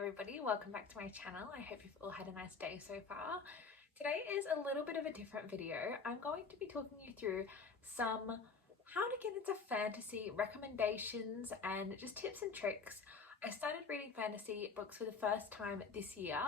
everybody, welcome back to my channel. I hope you've all had a nice day so far. Today is a little bit of a different video. I'm going to be talking you through some how to get into fantasy recommendations and just tips and tricks. I started reading fantasy books for the first time this year,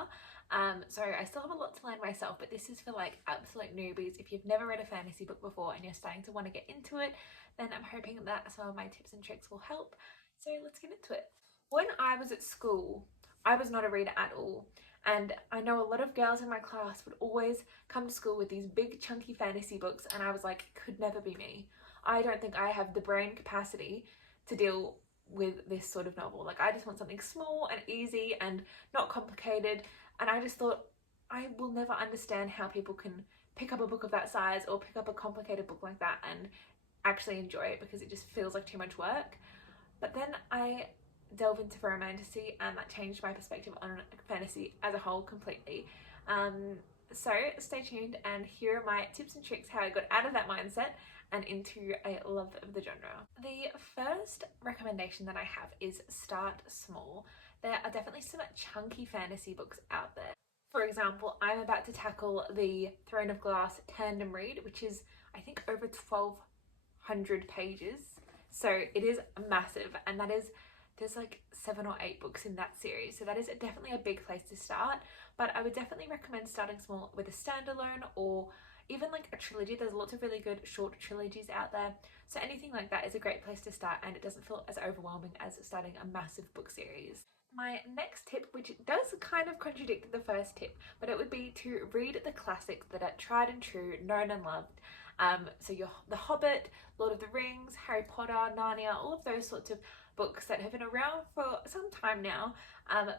so I still have a lot to learn myself, but this is for like absolute newbies. If you've never read a fantasy book before and you're starting to want to get into it, then I'm hoping that some of my tips and tricks will help. So let's get into it. When I was at school, I was not a reader at all. And I know a lot of girls in my class would always come to school with these big chunky fantasy books, and I was like, it could never be me. I don't think I have the brain capacity to deal with this sort of novel. Like, I just want something small and easy and not complicated. And I just thought, I will never understand how people can pick up a book of that size or pick up a complicated book like that and actually enjoy it, because it just feels like too much work. But then I delve into romantasy, and that changed my perspective on fantasy as a whole completely. So stay tuned, and here are my tips and tricks how I got out of that mindset and into a love of the genre. The first recommendation that I have is start small. There are definitely some chunky fantasy books out there. For example, I'm about to tackle the Throne of Glass tandem read, which is I think over 1,200 pages. So it is massive, and there's like 7 or 8 books in that series, so that is definitely a big place to start. But I would definitely recommend starting small with a standalone or even like a trilogy. There's lots of really good short trilogies out there, so anything like that is a great place to start, and it doesn't feel as overwhelming as starting a massive book series. My next tip, which does kind of contradict the first tip, but it would be to read the classics that are tried and true, known and loved. So The Hobbit, Lord of the Rings, Harry Potter, Narnia, all of those sorts of books that have been around for some time now,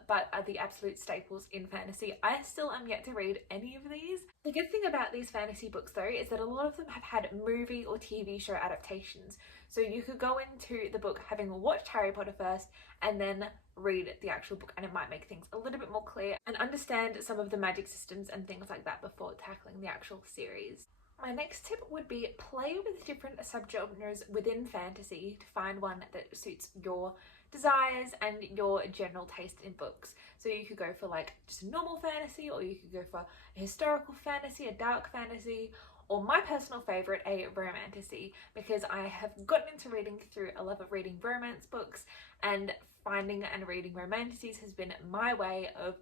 but are the absolute staples in fantasy. I still am yet to read any of these. The good thing about these fantasy books though is that a lot of them have had movie or TV show adaptations. So you could go into the book having watched Harry Potter first and then read the actual book, and it might make things a little bit more clear and understand some of the magic systems and things like that before tackling the actual series. My next tip would be play with different subgenres within fantasy to find one that suits your desires and your general taste in books. So you could go for like just a normal fantasy, or you could go for a historical fantasy, a dark fantasy, or my personal favorite, a romantasy, because I have gotten into reading through a love of reading romance books, and finding and reading romantasies has been my way of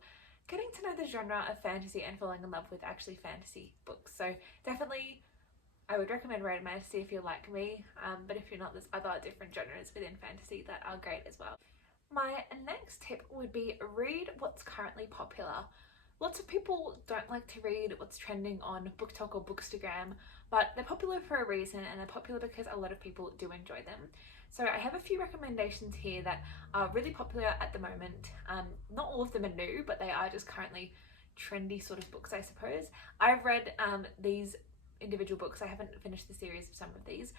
getting to know the genre of fantasy and falling in love with actually fantasy books. So definitely I would recommend romantasy if you're like me, but if you're not, there's other different genres within fantasy that are great as well. My next tip would be read what's currently popular. Lots of people don't like to read what's trending on BookTok or Bookstagram, but they're popular for a reason, and they're popular because a lot of people do enjoy them. So I have a few recommendations here that are really popular at the moment. Not all of them are new, but they are just currently trendy sort of books, I suppose. I've read these individual books. I haven't finished the series of some of these.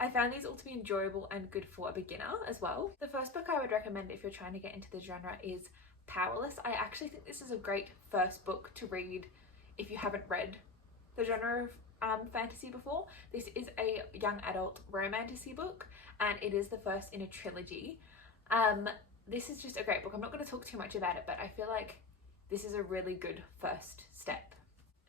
I found these all to be enjoyable and good for a beginner as well. The first book I would recommend if you're trying to get into the genre is Powerless. I actually think this is a great first book to read if you haven't read the genre of fantasy before. This is a young adult romantasy book, and it is the first in a trilogy. This is just a great book. I'm not going to talk too much about it, but I feel like this is a really good first step.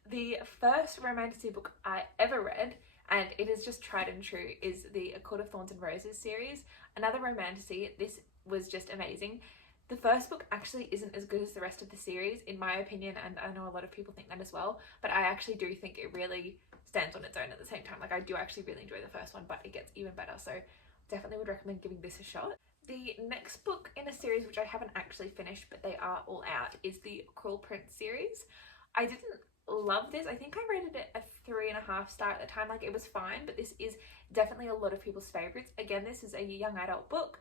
The first romantasy book I ever read, and it is just tried and true, is the A Court of Thorns and Roses series. Another romantasy. This was just amazing. The first book actually isn't as good as the rest of the series, in my opinion, and I know a lot of people think that as well, but I actually do think it really stands on its own at the same time. Like, I do actually really enjoy the first one, but it gets even better, so definitely would recommend giving this a shot. The next book in a series, which I haven't actually finished, but they are all out, is the Cruel Prince series. I didn't love this. I think I rated it a 3.5 star at the time. Like, it was fine, but this is definitely a lot of people's favorites. Again, this is a young adult book,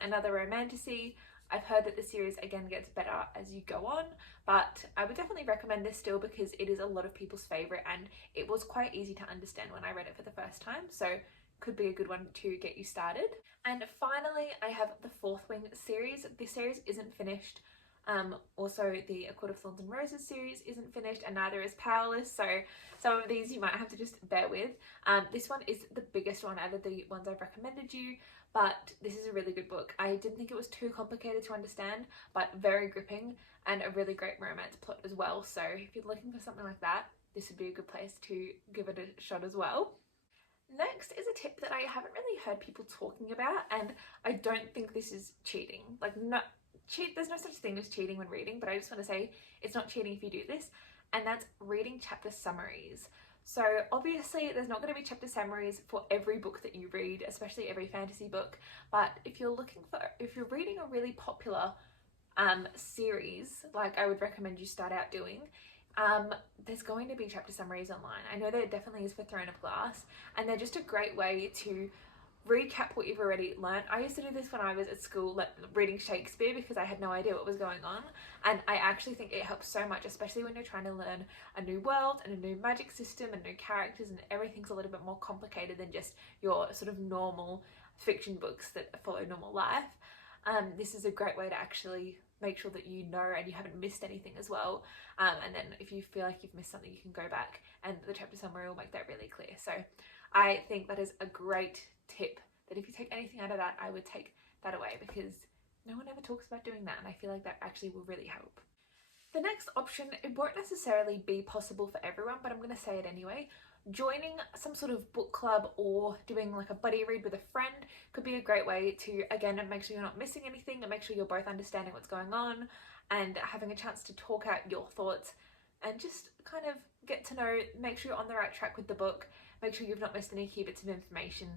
another romantasy. I've heard that the series again gets better as you go on, but I would definitely recommend this still because it is a lot of people's favorite, and it was quite easy to understand when I read it for the first time, so could be a good one to get you started. And finally, I have the Fourth Wing series. This series isn't finished. Also, the A Court of Thorns and Roses series isn't finished, and neither is Powerless, so some of these you might have to just bear with. This one is the biggest one out of the ones I've recommended you, but this is a really good book. I didn't think it was too complicated to understand, but very gripping, and a really great romance plot as well. So if you're looking for something like that, this would be a good place to give it a shot as well. Next is a tip that I haven't really heard people talking about, and I don't think this is cheating. Like, there's no such thing as cheating when reading, but I just want to say it's not cheating if you do this, and that's reading chapter summaries. So obviously there's not going to be chapter summaries for every book that you read, especially every fantasy book, but if you're reading a really popular series, like I would recommend you start out doing, there's going to be chapter summaries online. I know there definitely is for Throne of Glass, and they're just a great way to recap what you've already learned. I used to do this when I was at school, like reading Shakespeare, because I had no idea what was going on, and I actually think it helps so much, especially when you're trying to learn a new world and a new magic system and new characters, and everything's a little bit more complicated than just your sort of normal fiction books that follow normal life. This is a great way to actually make sure that you know and you haven't missed anything as well. And then if you feel like you've missed something, you can go back and the chapter summary will make that really clear. So I think that is a great tip, that if you take anything out of that, I would take that away, because no one ever talks about doing that, and I feel like that actually will really help. The next option, it won't necessarily be possible for everyone, but I'm going to say it anyway. Joining some sort of book club or doing like a buddy read with a friend could be a great way to, again, make sure you're not missing anything and make sure you're both understanding what's going on and having a chance to talk out your thoughts and just kind of get to know, make sure you're on the right track with the book, make sure you've not missed any key bits of information,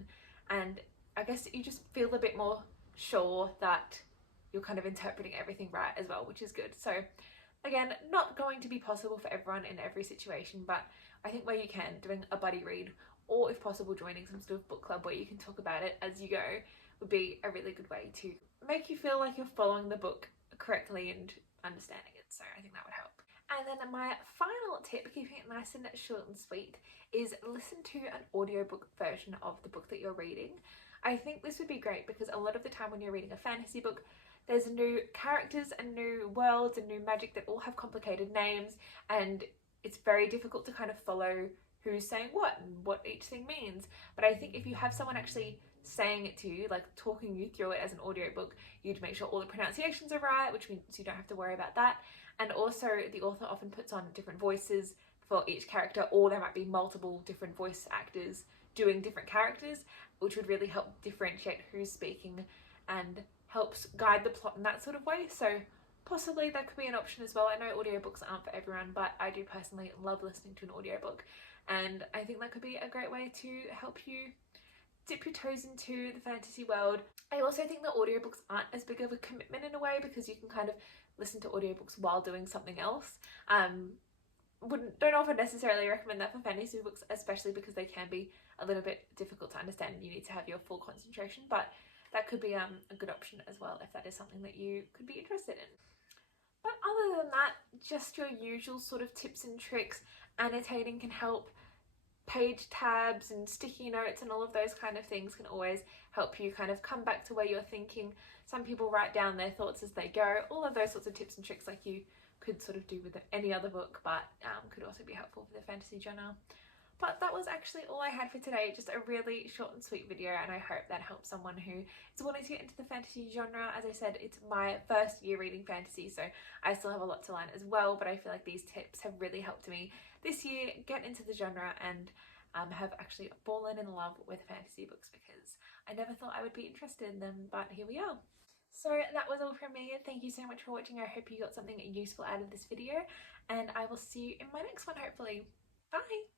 and I guess you just feel a bit more sure that you're kind of interpreting everything right as well, which is good. So again, not going to be possible for everyone in every situation, but I think where you can, doing a buddy read, or if possible joining some sort of book club where you can talk about it as you go, would be a really good way to make you feel like you're following the book correctly and understanding it. So I think that would help. And then my final tip, keeping it nice and short and sweet, is listen to an audiobook version of the book that you're reading. I think this would be great because a lot of the time when you're reading a fantasy book, there's new characters and new worlds and new magic that all have complicated names, and it's very difficult to kind of follow who's saying what and what each thing means. But I think if you have someone actually saying it to you, like talking you through it as an audiobook, you'd make sure all the pronunciations are right, which means you don't have to worry about that. And also the author often puts on different voices for each character, or there might be multiple different voice actors doing different characters, which would really help differentiate who's speaking and helps guide the plot in that sort of way. So possibly that could be an option as well. I know audiobooks aren't for everyone, but I do personally love listening to an audiobook, and I think that could be a great way to help you dip your toes into the fantasy world. I also think that audiobooks aren't as big of a commitment in a way, because you can kind of listen to audiobooks while doing something else. Don't often necessarily recommend that for fantasy books, especially because they can be a little bit difficult to understand and you need to have your full concentration, but that could be a good option as well if that is something that you could be interested in. But other than that, just your usual sort of tips and tricks. Annotating can help. Page tabs and sticky notes and all of those kind of things can always help you kind of come back to where you're thinking. Some people write down their thoughts as they go. All of those sorts of tips and tricks like you could sort of do with any other book, but could also be helpful for the fantasy genre. But that was actually all I had for today, just a really short and sweet video, and I hope that helps someone who is wanting to get into the fantasy genre. As I said, it's my first year reading fantasy, so I still have a lot to learn as well, but I feel like these tips have really helped me this year get into the genre and have actually fallen in love with fantasy books, because I never thought I would be interested in them, but here we are. So that was all from me. Thank you so much for watching. I hope you got something useful out of this video, and I will see you in my next one, hopefully. Bye!